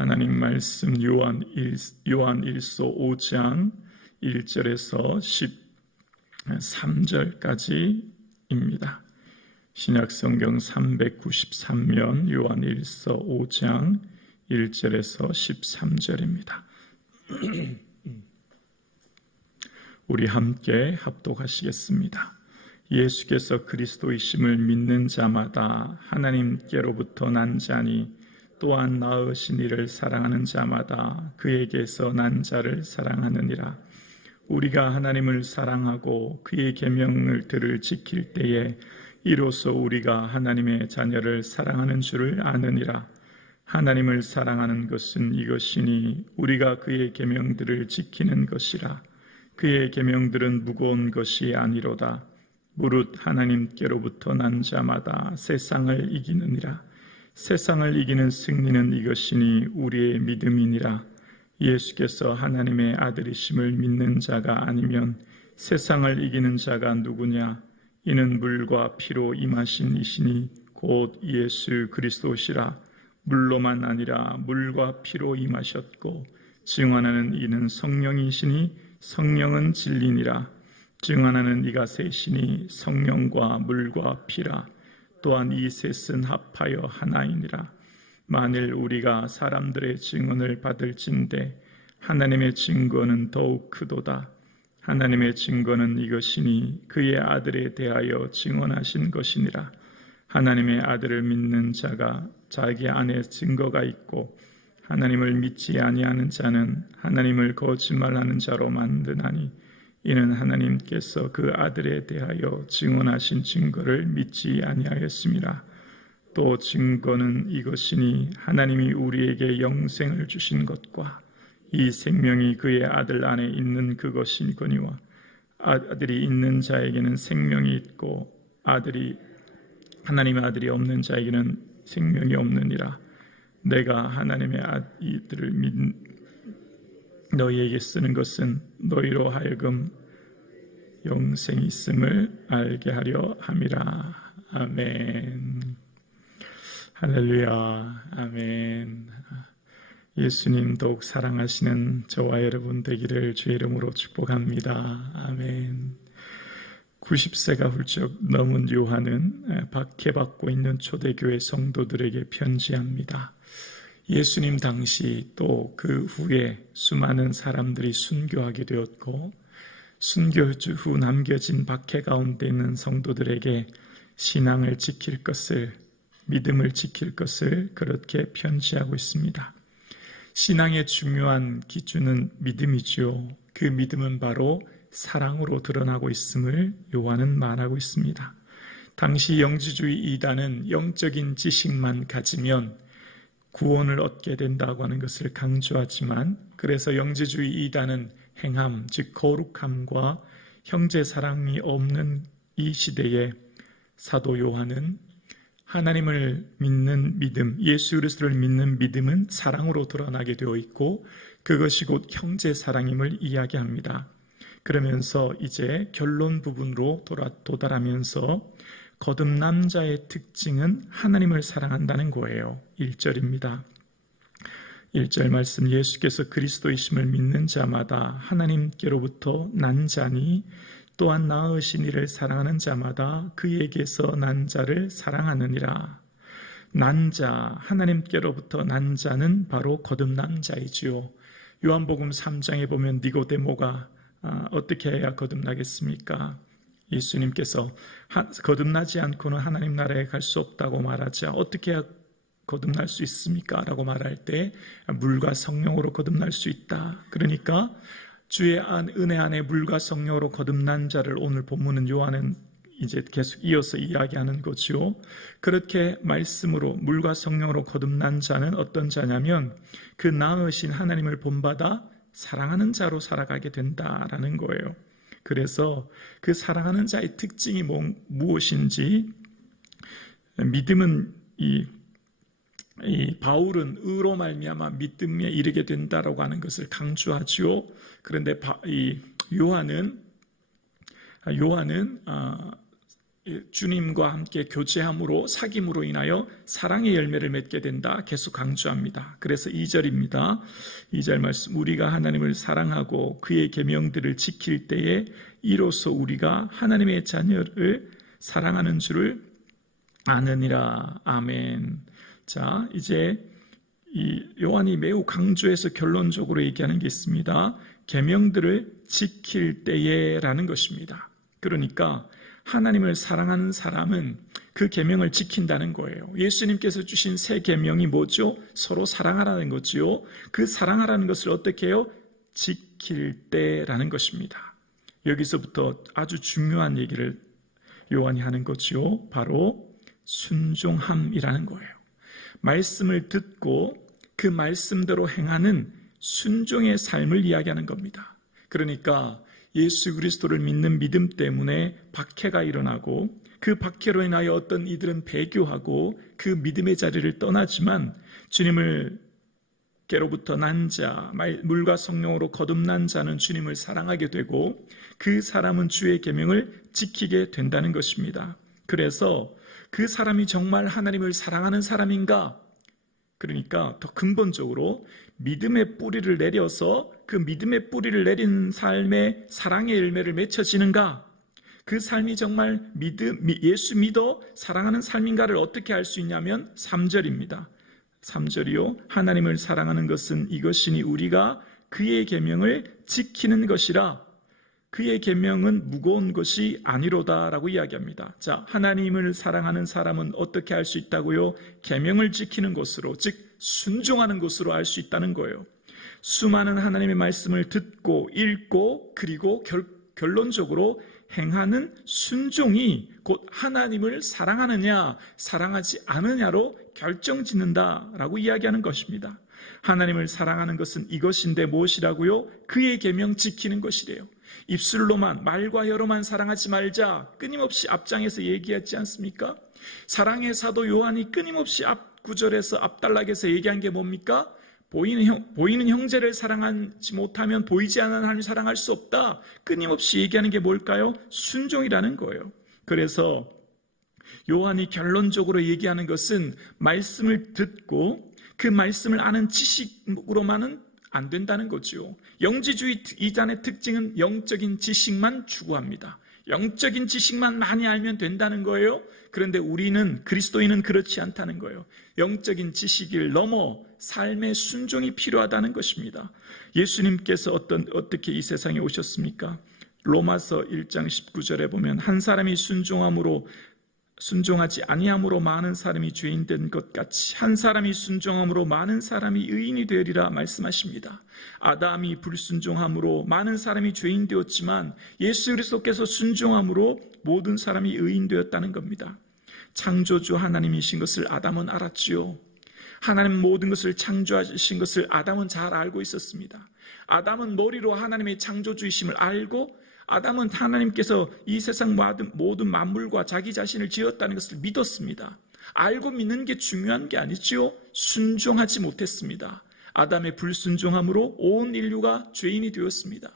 하나님 말씀 요한일서 5장 1절에서 13절까지입니다. 신약성경 393면 요한일서 5장 1절에서 13절입니다. 우리 함께 합독하시겠습니다. 예수께서 그리스도이심을 믿는 자마다 하나님께로부터 난 자니 또한 낳으신 이를 사랑하는 자마다 그에게서 난 자를 사랑하느니라. 우리가 하나님을 사랑하고 그의 계명들을 지킬 때에 이로써 우리가 하나님의 자녀를 사랑하는 줄을 아느니라. 하나님을 사랑하는 것은 이것이니 우리가 그의 계명들을 지키는 것이라. 그의 계명들은 무거운 것이 아니로다. 무릇 하나님께로부터 난 자마다 세상을 이기느니라. 세상을 이기는 승리는 이것이니 우리의 믿음이니라. 예수께서 하나님의 아들이심을 믿는 자가 아니면 세상을 이기는 자가 누구냐? 이는 물과 피로 임하신 이시니 곧 예수 그리스도시라. 물로만 아니라 물과 피로 임하셨고 증언하는 이는 성령이시니 성령은 진리니라. 증언하는 이가 셋이니 성령과 물과 피라. 또한 이 셋은 합하여 하나이니라. 만일 우리가 사람들의 증언을 받을진대 하나님의 증거는 더욱 크도다. 하나님의 증거는 이것이니 그의 아들에 대하여 증언하신 것이니라. 하나님의 아들을 믿는 자가 자기 안에 증거가 있고 하나님을 믿지 아니하는 자는 하나님을 거짓말하는 자로 만드나니 이는 하나님께서 그 아들에 대하여 증언하신 증거를 믿지 아니하였습니다. 또 증거는 이것이니 하나님이 우리에게 영생을 주신 것과 이 생명이 그의 아들 안에 있는 그것이거니와 아들이 있는 자에게는 생명이 있고 하나님의 아들이 없는 자에게는 생명이 없느니라. 내가 하나님의 아들을 너희에게 쓰는 것은 너희로 하여금 영생이 있음을 알게 하려 함이라. 아멘. 할렐루야. 아멘. 예수님 더욱 사랑하시는 저와 여러분 되기를 주의 이름으로 축복합니다. 아멘. 90세가 훌쩍 넘은 요한은 박해받고 있는 초대교회 성도들에게 편지합니다. 예수님 당시 또 그 후에 수많은 사람들이 순교하게 되었고 순교 후 남겨진 박해 가운데 있는 성도들에게 신앙을 지킬 것을, 믿음을 지킬 것을 그렇게 편지하고 있습니다. 신앙의 중요한 기준은 믿음이죠. 그 믿음은 바로 사랑으로 드러나고 있음을 요한은 말하고 있습니다. 당시 영지주의 이단은 영적인 지식만 가지면 구원을 얻게 된다고 하는 것을 강조하지만, 그래서 영지주의 이단은 행함, 즉 거룩함과 형제사랑이 없는 이 시대에 사도 요한은 하나님을 믿는 믿음, 예수 그리스도를 믿는 믿음은 사랑으로 드러나게 되어 있고 그것이 곧 형제사랑임을 이야기합니다. 그러면서 이제 결론 부분으로 도달하면서 거듭남자의 특징은 하나님을 사랑한다는 거예요. 1절입니다. 1절 말씀, 예수께서 그리스도이심을 믿는 자마다 하나님께로부터 난 자니 또한 낳으신 이를 사랑하는 자마다 그에게서 난 자를 사랑하느니라. 난 자, 하나님께로부터 난 자는 바로 거듭난 자이지요. 요한복음 3장에 보면 니고데모가 어떻게 해야 거듭나겠습니까? 예수님께서 거듭나지 않고는 하나님 나라에 갈 수 없다고 말하자 어떻게 해야 거듭날 수 있습니까? 라고 말할 때 물과 성령으로 거듭날 수 있다. 그러니까 주의 은혜 안에 물과 성령으로 거듭난 자를 오늘 본문은 요한은 이제 계속 이어서 이야기하는 거죠. 그렇게 말씀으로 물과 성령으로 거듭난 자는 어떤 자냐면 그 낳으신 하나님을 본받아 사랑하는 자로 살아가게 된다라는 거예요. 그래서 그 사랑하는 자의 특징이 무엇인지, 믿음은 이 바울은 의로 말미암아 믿음에 이르게 된다라고 하는 것을 강조하지요. 그런데 요한은 주님과 함께 교제함으로 사귐으로 인하여 사랑의 열매를 맺게 된다 계속 강조합니다. 그래서 2절입니다. 2절 말씀, 우리가 하나님을 사랑하고 그의 계명들을 지킬 때에 이로써 우리가 하나님의 자녀를 사랑하는 줄을 아느니라. 아멘. 자, 이제 이 요한이 매우 강조해서 결론적으로 얘기하는 게 있습니다. 계명들을 지킬 때에라는 것입니다. 그러니까 하나님을 사랑하는 사람은 그 계명을 지킨다는 거예요. 예수님께서 주신 새 계명이 뭐죠? 서로 사랑하라는 거죠. 그 사랑하라는 것을 어떻게 해요? 지킬 때라는 것입니다. 여기서부터 아주 중요한 얘기를 요한이 하는 거죠. 바로 순종함이라는 거예요. 말씀을 듣고 그 말씀대로 행하는 순종의 삶을 이야기하는 겁니다. 그러니까 예수 그리스도를 믿는 믿음 때문에 박해가 일어나고 그 박해로 인하여 어떤 이들은 배교하고 그 믿음의 자리를 떠나지만 주님께로부터 난 자, 물과 성령으로 거듭난 자는 주님을 사랑하게 되고 그 사람은 주의 계명을 지키게 된다는 것입니다. 그래서 그 사람이 정말 하나님을 사랑하는 사람인가? 그러니까 더 근본적으로 믿음의 뿌리를 내려서 그 믿음의 뿌리를 내린 삶에 사랑의 열매를 맺혀지는가? 그 삶이 정말 예수 믿어 사랑하는 삶인가를 어떻게 알 수 있냐면 3절입니다. 3절이요. 하나님을 사랑하는 것은 이것이니 우리가 그의 계명을 지키는 것이라. 그의 계명은 무거운 것이 아니로다라고 이야기합니다. 자, 하나님을 사랑하는 사람은 어떻게 알 수 있다고요? 계명을 지키는 것으로, 즉 순종하는 것으로 알 수 있다는 거예요. 수많은 하나님의 말씀을 듣고 읽고 그리고 결론적으로 행하는 순종이 곧 하나님을 사랑하느냐 사랑하지 않느냐로 결정짓는다라고 이야기하는 것입니다. 하나님을 사랑하는 것은 이것인데 무엇이라고요? 그의 계명 지키는 것이래요. 입술로만, 말과 혀로만 사랑하지 말자 끊임없이 앞장에서 얘기하지 않습니까? 사랑의 사도 요한이 끊임없이 앞 구절에서 앞단락에서 얘기한 게 뭡니까? 보이는 형제를 사랑하지 못하면 보이지 않는 하나님을 사랑할 수 없다. 끊임없이 얘기하는 게 뭘까요? 순종이라는 거예요. 그래서 요한이 결론적으로 얘기하는 것은 말씀을 듣고 그 말씀을 아는 지식으로만은 안 된다는 거죠. 영지주의 이단의 특징은 영적인 지식만 추구합니다. 영적인 지식만 많이 알면 된다는 거예요. 그런데 우리는 그리스도인은 그렇지 않다는 거예요. 영적인 지식을 넘어 삶의 순종이 필요하다는 것입니다. 예수님께서 어떻게 이 세상에 오셨습니까? 로마서 1장 19절에 보면 한 사람이 순종하지 아니함으로 많은 사람이 죄인 된 것 같이 한 사람이 순종함으로 많은 사람이 의인이 되리라 말씀하십니다. 아담이 불순종함으로 많은 사람이 죄인 되었지만 예수 그리스도께서 순종함으로 모든 사람이 의인 되었다는 겁니다. 창조주 하나님이신 것을 아담은 알았지요. 하나님 모든 것을 창조하신 것을 아담은 잘 알고 있었습니다. 아담은 머리로 하나님의 창조주이심을 알고 아담은 하나님께서 이 세상 모든 만물과 자기 자신을 지었다는 것을 믿었습니다. 알고 믿는 게 중요한 게 아니지요. 순종하지 못했습니다. 아담의 불순종함으로 온 인류가 죄인이 되었습니다.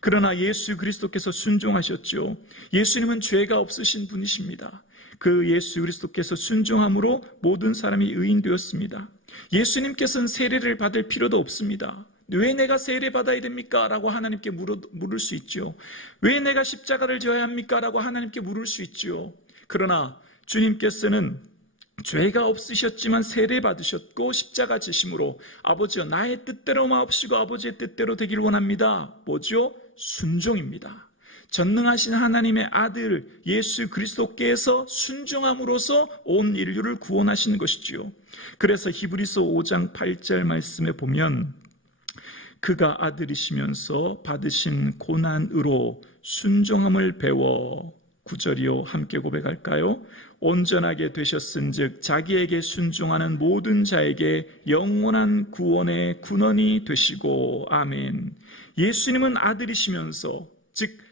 그러나 예수 그리스도께서 순종하셨죠. 예수님은 죄가 없으신 분이십니다. 그 예수 그리스도께서 순종함으로 모든 사람이 의인 되었습니다. 예수님께서는 세례를 받을 필요도 없습니다. 왜 내가 세례 받아야 됩니까? 라고 하나님께 물을 수 있죠. 왜 내가 십자가를 져야 합니까? 라고 하나님께 물을 수 있죠. 그러나 주님께서는 죄가 없으셨지만 세례 받으셨고 십자가 지심으로 아버지여 나의 뜻대로 마옵시고 아버지의 뜻대로 되기를 원합니다. 뭐죠? 순종입니다. 전능하신 하나님의 아들 예수 그리스도께서 순종함으로써 온 인류를 구원하시는 것이지요. 그래서 히브리서 5장 8절 말씀에 보면 그가 아들이시면서 받으신 고난으로 순종함을 배워 9절이요 함께 고백할까요? 온전하게 되셨은즉 자기에게 순종하는 모든 자에게 영원한 구원의 근원이 되시고 아멘. 예수님은 아들이시면서 즉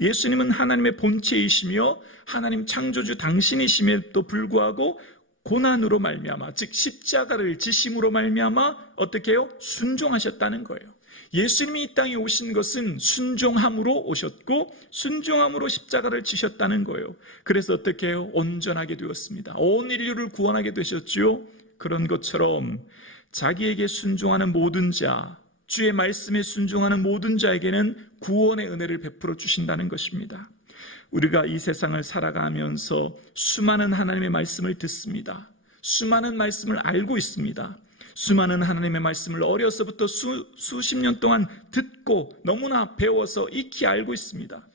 예수님은 하나님의 본체이시며 하나님 창조주 당신이심에도 불구하고 고난으로 말미암아 즉 십자가를 지심으로 말미암아 어떻게 해요? 순종하셨다는 거예요. 예수님이 이 땅에 오신 것은 순종함으로 오셨고 순종함으로 십자가를 지셨다는 거예요. 그래서 어떻게 해요? 온전하게 되었습니다. 온 인류를 구원하게 되셨지요. 그런 것처럼 자기에게 순종하는 모든 자, 주의 말씀에 순종하는 모든 자에게는 구원의 은혜를 베풀어 주신다는 것입니다. 우리가 이 세상을 살아가면서 수많은 하나님의 말씀을 듣습니다. 수많은 말씀을 알고 있습니다. 수많은 하나님의 말씀을 어려서부터 수십 년 동안 듣고 너무나 배워서 익히 알고 있습니다.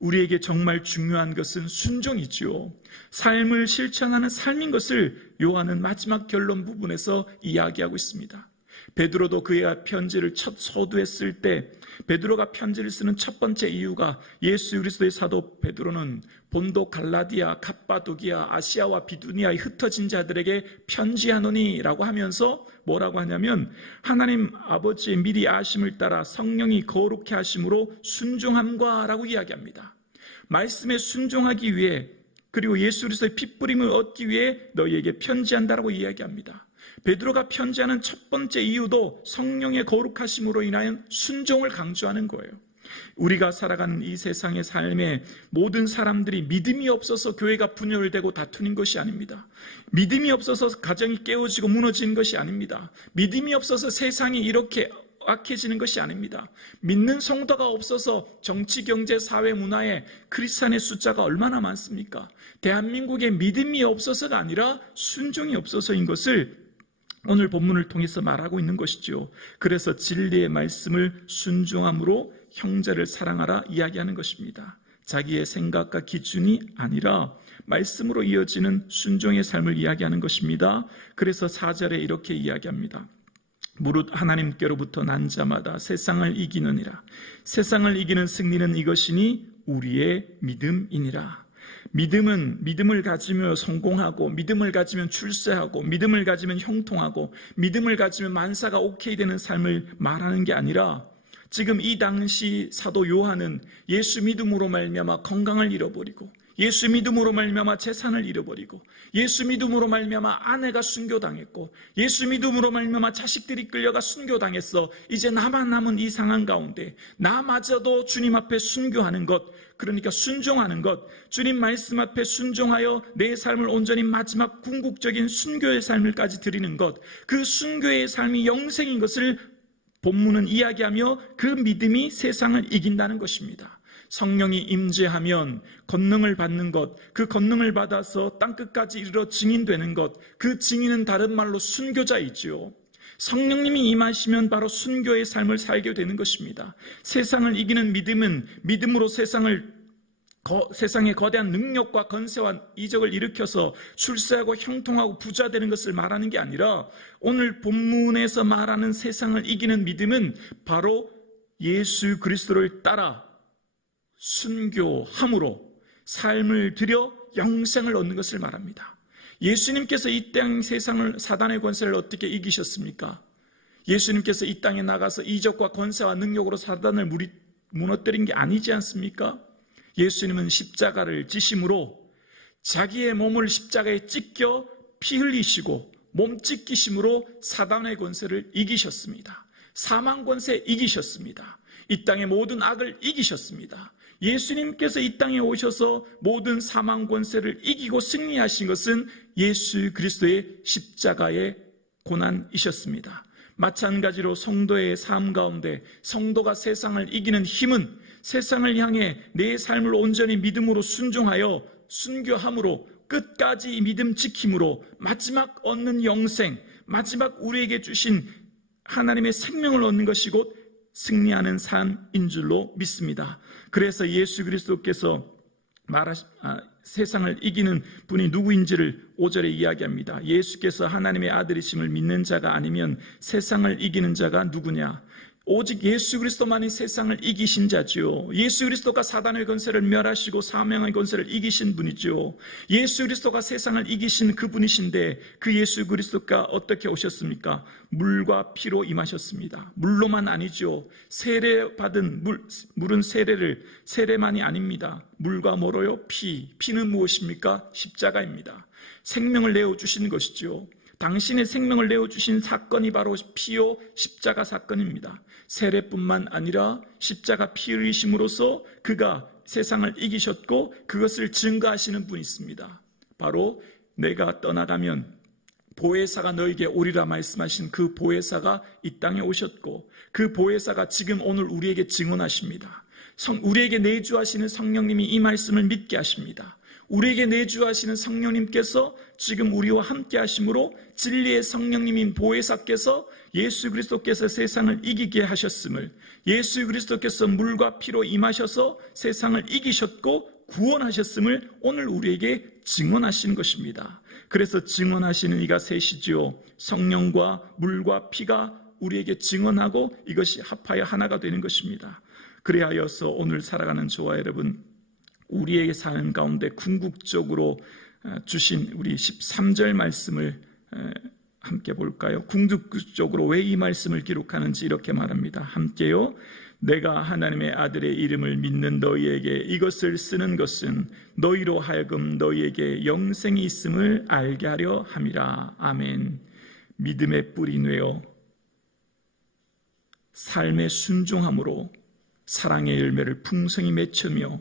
우리에게 정말 중요한 것은 순종이지요. 삶을 실천하는 삶인 것을 요한은 마지막 결론 부분에서 이야기하고 있습니다. 베드로도 그의 편지를 첫 서두했을 때 베드로가 편지를 쓰는 첫 번째 이유가 예수 그리스도의 사도 베드로는 본도 갈라디아, 갑바도기아, 아시아와 비두니아에 흩어진 자들에게 편지하노니 라고 하면서 뭐라고 하냐면 하나님 아버지의 미리 아심을 따라 성령이 거룩해 하심으로 순종함과 라고 이야기합니다. 말씀에 순종하기 위해 그리고 예수 그리스도의 핏부림을 얻기 위해 너희에게 편지한다라고 이야기합니다. 베드로가 편지하는 첫 번째 이유도 성령의 거룩하심으로 인하여 순종을 강조하는 거예요. 우리가 살아가는 이 세상의 삶에 모든 사람들이 믿음이 없어서 교회가 분열되고 다투는 것이 아닙니다. 믿음이 없어서 가정이 깨어지고 무너지는 것이 아닙니다. 믿음이 없어서 세상이 이렇게 악해지는 것이 아닙니다. 믿는 성도가 없어서 정치, 경제, 사회, 문화에 크리스찬의 숫자가 얼마나 많습니까? 대한민국에 믿음이 없어서가 아니라 순종이 없어서인 것을 오늘 본문을 통해서 말하고 있는 것이죠. 그래서 진리의 말씀을 순종함으로 형제를 사랑하라 이야기하는 것입니다. 자기의 생각과 기준이 아니라 말씀으로 이어지는 순종의 삶을 이야기하는 것입니다. 그래서 4절에 이렇게 이야기합니다. 무릇 하나님께로부터 난 자마다 세상을 이기느니라. 세상을 이기는 승리는 이것이니 우리의 믿음이니라. 믿음은 믿음을 가지며 성공하고 믿음을 가지면 출세하고 믿음을 가지면 형통하고 믿음을 가지면 만사가 오케이 되는 삶을 말하는 게 아니라 지금 이 당시 사도 요한은 예수 믿음으로 말미암아 건강을 잃어버리고 예수 믿음으로 말미암아 재산을 잃어버리고 예수 믿음으로 말미암아 아내가 순교당했고 예수 믿음으로 말미암아 자식들이 끌려가 순교당했어. 이제 나만 남은 이 상황 가운데 나마저도 주님 앞에 순교하는 것, 그러니까 순종하는 것, 주님 말씀 앞에 순종하여 내 삶을 온전히 마지막 궁극적인 순교의 삶을까지 드리는 것, 그 순교의 삶이 영생인 것을 본문은 이야기하며 그 믿음이 세상을 이긴다는 것입니다. 성령이 임재하면 권능을 받는 것, 그 권능을 받아서 땅끝까지 이르러 증인되는 것, 그 증인은 다른 말로 순교자이지요. 성령님이 임하시면 바로 순교의 삶을 살게 되는 것입니다. 세상을 이기는 믿음은 믿음으로 세상의 거대한 능력과 건세와 이적을 일으켜서 출세하고 형통하고 부자 되는 것을 말하는 게 아니라 오늘 본문에서 말하는 세상을 이기는 믿음은 바로 예수 그리스도를 따라 순교함으로 삶을 들여 영생을 얻는 것을 말합니다. 예수님께서 이 땅 세상을 사단의 권세를 어떻게 이기셨습니까? 예수님께서 이 땅에 나가서 이적과 권세와 능력으로 사단을 무너뜨린 게 아니지 않습니까? 예수님은 십자가를 지심으로 자기의 몸을 십자가에 찢겨 피 흘리시고 몸 찢기심으로 사단의 권세를 이기셨습니다. 사망 권세 이기셨습니다. 이 땅의 모든 악을 이기셨습니다. 예수님께서 이 땅에 오셔서 모든 사망 권세를 이기고 승리하신 것은 예수 그리스도의 십자가의 고난이셨습니다. 마찬가지로 성도의 삶 가운데 성도가 세상을 이기는 힘은 세상을 향해 내 삶을 온전히 믿음으로 순종하여 순교함으로 끝까지 이 믿음 지킴으로 마지막 얻는 영생, 마지막 우리에게 주신 하나님의 생명을 얻는 것이 곧 승리하는 삶인 줄로 믿습니다. 그래서 예수 그리스도께서 세상을 이기는 분이 누구인지를 5절에 이야기합니다. 예수께서 하나님의 아들이심을 믿는 자가 아니면 세상을 이기는 자가 누구냐? 오직 예수 그리스도만이 세상을 이기신 자지요. 예수 그리스도가 사단의 권세를 멸하시고 사명의 권세를 이기신 분이죠. 예수 그리스도가 세상을 이기신 그분이신데 그 예수 그리스도가 어떻게 오셨습니까? 물과 피로 임하셨습니다. 물로만 아니죠. 세례받은 물은 세례만이 아닙니다. 물과 뭐로요? 피는 무엇입니까? 십자가입니다. 생명을 내어주시는 것이죠. 당신의 생명을 내어주신 사건이 바로 피요 십자가 사건입니다. 세례뿐만 아니라 십자가 피 흘리심으로써 그가 세상을 이기셨고 그것을 증거하시는 분이 있습니다. 바로 내가 떠나가면 보혜사가 너에게 오리라 말씀하신 그 보혜사가 이 땅에 오셨고 그 보혜사가 지금 오늘 우리에게 증언하십니다. 우리에게 내주하시는 성령님이 이 말씀을 믿게 하십니다. 우리에게 내주하시는 성령님께서 지금 우리와 함께 하심으로 진리의 성령님인 보혜사께서 예수 그리스도께서 세상을 이기게 하셨음을, 예수 그리스도께서 물과 피로 임하셔서 세상을 이기셨고 구원하셨음을 오늘 우리에게 증언하시는 것입니다. 그래서 증언하시는 이가 셋이지요. 성령과 물과 피가 우리에게 증언하고 이것이 합하여 하나가 되는 것입니다. 그래하여서 오늘 살아가는 저와 여러분, 우리의 삶 가운데 궁극적으로 주신 우리 13절 말씀을 함께 볼까요? 궁극적으로 왜 이 말씀을 기록하는지 이렇게 말합니다. 함께요. 내가 하나님의 아들의 이름을 믿는 너희에게 이것을 쓰는 것은 너희로 하여금 너희에게 영생이 있음을 알게 하려 함이라. 아멘. 믿음의 뿌리 뇌어 삶의 순종함으로 사랑의 열매를 풍성히 맺으며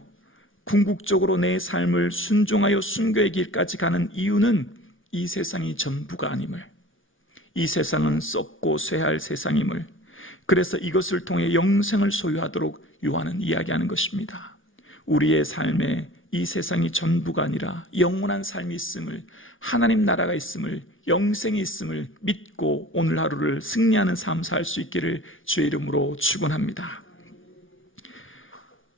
궁극적으로 내 삶을 순종하여 순교의 길까지 가는 이유는 이 세상이 전부가 아님을, 이 세상은 썩고 쇠할 세상임을, 그래서 이것을 통해 영생을 소유하도록 요한은 이야기하는 것입니다. 우리의 삶에 이 세상이 전부가 아니라 영원한 삶이 있음을, 하나님 나라가 있음을, 영생이 있음을 믿고 오늘 하루를 승리하는 삶 살 수 있기를 주의 이름으로 축원합니다.